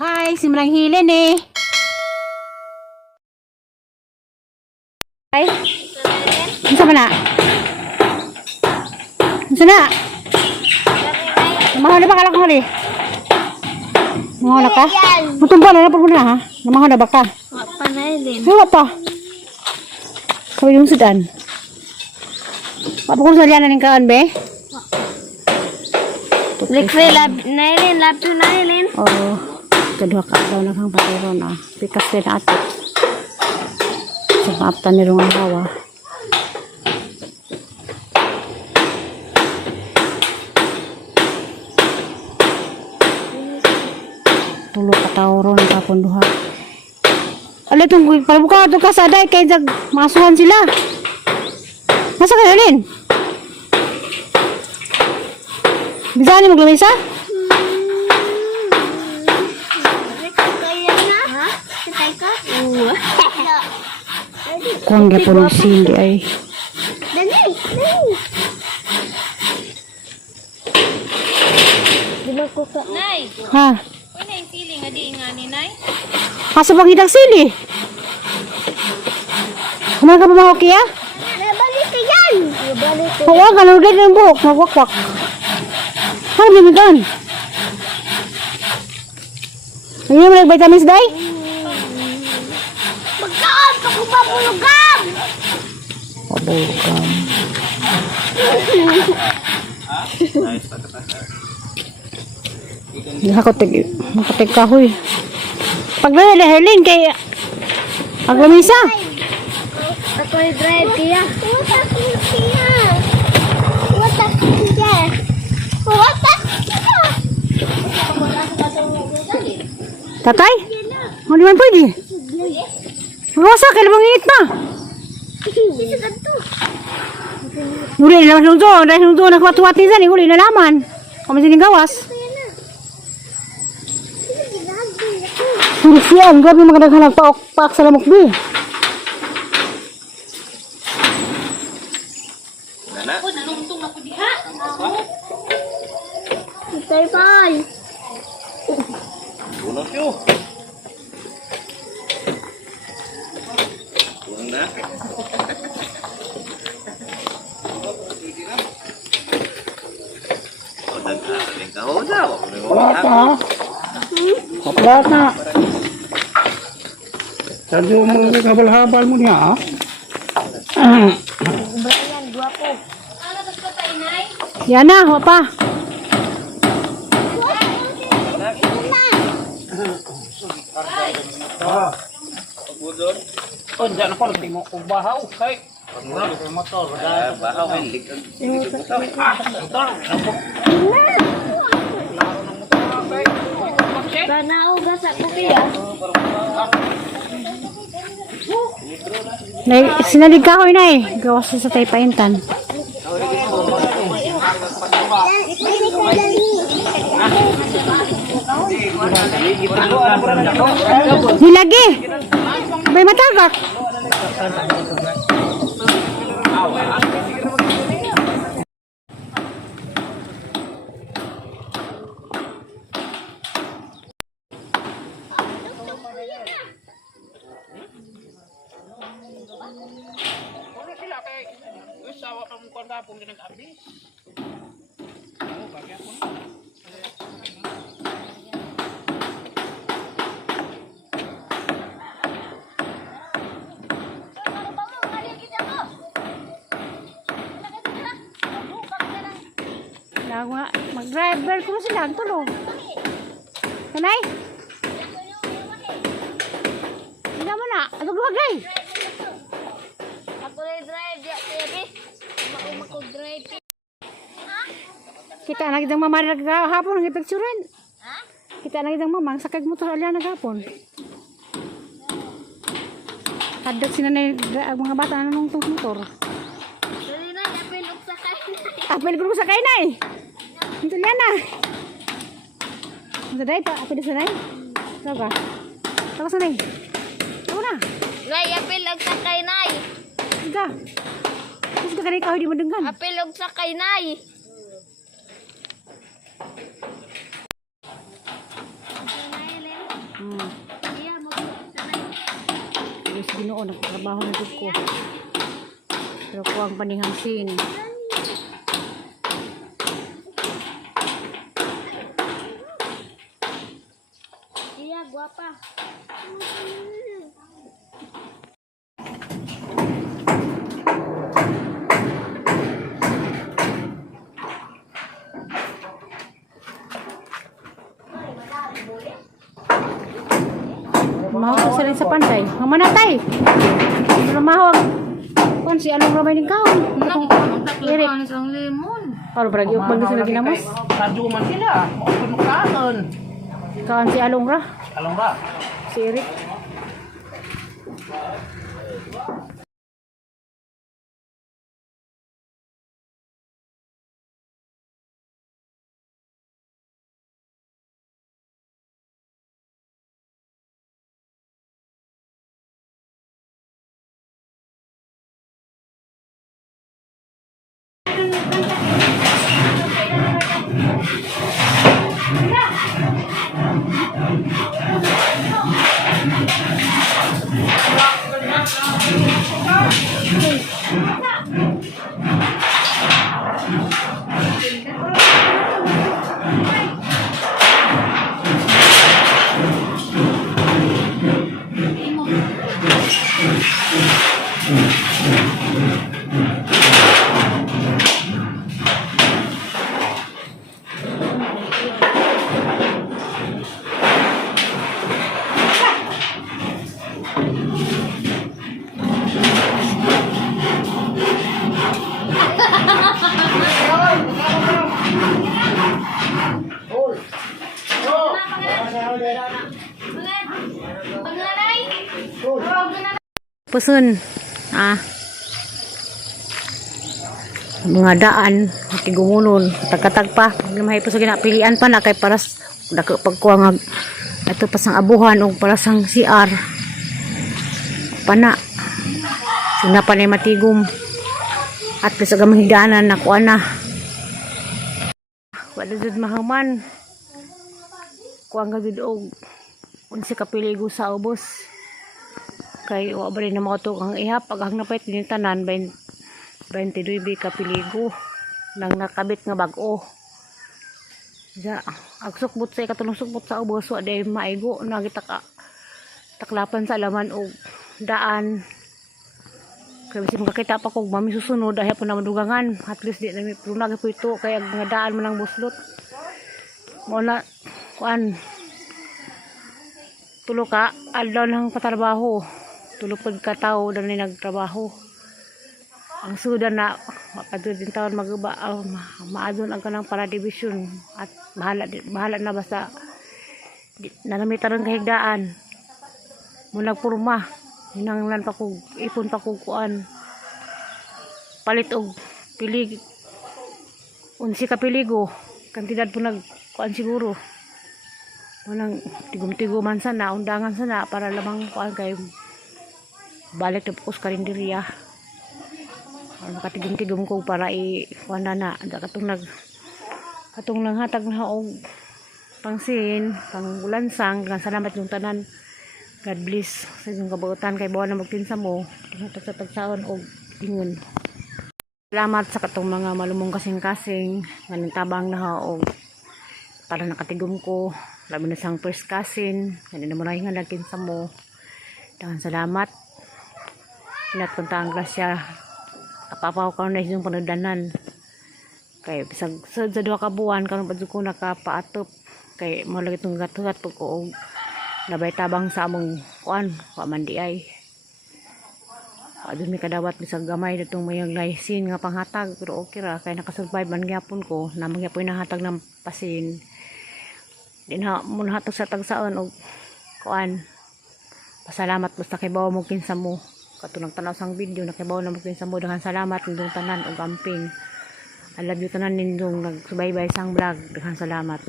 Hi, si Manang Helen eh. Hi. Unsa man na? Unsa na? Namahaw na ba kalak hali? Namahaw na ka? Mutumba na po na ha? Namahaw na ba ka? Wapa na Helen. Wala pa. Kawin yung sudan. Papakul sa liyan na ning kaan be? Likre lab na Helen, lab to na Helen. Oo. Kadua ka daw na kang patero na. Pikas din na ato. Sa maaptan ni rong hawa. Tulo ka tao ron kapon duha. Ala itong palabuka ito ka sa aday kaya masuhan sila. Nasa ka Helen? Bisa ni maglamisa? Kuang gapon ng sindi ay. Nay, Ha? uy na yung sili nga di nga ni Nay. Kaso bang hidang sili? Kumain ka pa mga okay ah? Nabalik ka yan! Nabalik ka. Oo, ganun din yung buhok. Magwakwak. Ano bimigan? Hindi mo nag-vitamins day? Magkaan ka kung mabulugan! Pabulugan. Nakatig kahoy. Paglalala Helen kay paglamisa. Ako i-drive kaya. Watak kaya. Watak kaya. Watak kaya. Tatay? Hindi man pwede. Mawasak, kailan init na? Uli na naman sinuto. Dahil sinuto na kuwat-kuwat nisan. Uli na naman. Kami sining gawas. Sulis yan. Gabi magandang paak sa lamok di. Tay Pai. Tulog yun. Tulog na. O, nag-aaling ka ho daw. Wala pa. Wala na. Sabi mo mga habal-habal mo niya, ah? Brian, guwapo. Ano to sa tay Nay? Yan na, wapa. Oh, dyan ako, nagtimo ko bahaw. Kay, motor. Baka may ligang. Panaugas ako kaya. Sinalig ka ko na eh. Gawas sa tayo paintan. Nilagi. May matagak. Mag-driver ko sila. Ang tulo. Kanay? Hindi mo na. Ang luwagay. Ako na drive ya Terry. Ako drive. Kita na kitang mama naghapon ng epekturan. Ha? Kita na kitang mama. Sakag motor alyan naghapon. Kadag sila na mga bata na nung motor. Dali na, apel og sakay. Apel ko sa kay nay. Ito yan na. Sa day pa. Apel sa nay. Saan ka? Saan ka sa nay? Saan na? Nay, apel og sakay Nay. Ika. Tapos ka kanay kahoy di mo denggan. Apel og sakay Nay. Iya mo sanay. Yes, Ginoo, nagtrabaho na gud ko. Pero ko ang panihangsin. Iya guapa. Mahawag sa rin sa panday. Mamanatay. Ano mahawag? Kuan si anong ramay ning kaon? Lirik. Ang lemon. Para bragi ug bagi sila ginamos. Radyo man sila. Maupin mo kaon. Kaon si Along ra. Along ba? Si Eric. Pusun. Mga daan, tigumulon, tagkatagpa, mahay puso ginapilian pa na kay paras pagkuha ito pasang abuhan o parasang CR. Pana. Sina pa na matigum. At sa gamang higdanan na kuha na. Wala dud mahaman. Kuha nga dud og unsi kapiligo sa ubos. Kay wa ba rin na mauto ang ihap pag ang napay tinitanan 22 kapiligo nang nakabit nga bag-o. Ja, agsukbot sa katulong sukbot sa ubos wa day maigo na kita taklapan sa laman og daan. Kaya bisin makakita pa kog mami susunod dahil po na madugangan. At least di na may prunag po ito kaya nga daan mo ng buslot. Muna kuan tulo ka aldaw lang patrabaho. Tulupod ka tao na nagtrabaho. Ang sudan na mapadod din taon maguba maadon ang kanang para division at bahala na basta nanamitan ng kahigdaan mo nagpurma hinanglan pa kog ipon pa kog kuan palit og pilig unsi ka piligo kantidad po nag kuan siguro unang tigum-tiguman sana undangan sana para lamang kuan kay balik na po sa karinderya. Makatigum-tigum ko para i-kuhan na. Katong nanghatag na og pangsin, pangulansang, dengan salamat yung tanan. God bless sa inyong kabuutan kay bawa na magtinsa mo. Tingnan sa tagsaon og ingon. Salamat sa katong mga malumong kasing-kasing. Ngayon tabang na og para nakatigum ko. Labi na sang first cousin. Ngayon na marahin nga nagtinsa mo. Dengan salamat. Inat punta ang grasya kapapaw ka na yung panadanan kay bisag sa 2 ka buwan karon padto ko nakapaatop kay mo lagi tong gat-gat pag ko nabay tabang sa among kuan wa man di ay adun mi kadawat bisag gamay datong mayang lysin nga panghatag pero okay ra kay nakasurvive man gyapon ko na magyapon nahatag ng pasin din ha mo nahatag sa tagsaon og kuan pasalamat basta kay bawo mo kinsa mo katulong tanaw sang video nakibaw na magpinsa mo dengan salamat nindong tanan o gamping I love you tanan nindong nagsubaybay sang vlog dengan salamat.